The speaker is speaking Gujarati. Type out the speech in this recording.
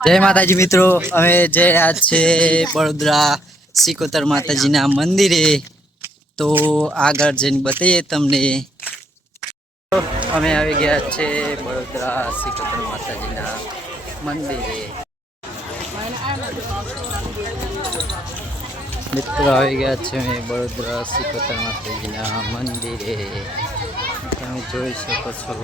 જય માતાજી મિત્રો, અમે જઈ રહ્યા છે બળોદરા સિકોતર માતાજીના મંદિરે. તો આગળ જઈને બતાવીએ તમને. અમે આવી ગયા છે બળોદરા સિકોતર માતાજીના મંદિરે. મિત્રો આવી ગયા છે અમે બળોદરા સિકોતર માતાજીના મંદિરે. તમે જોઈ શકો છો.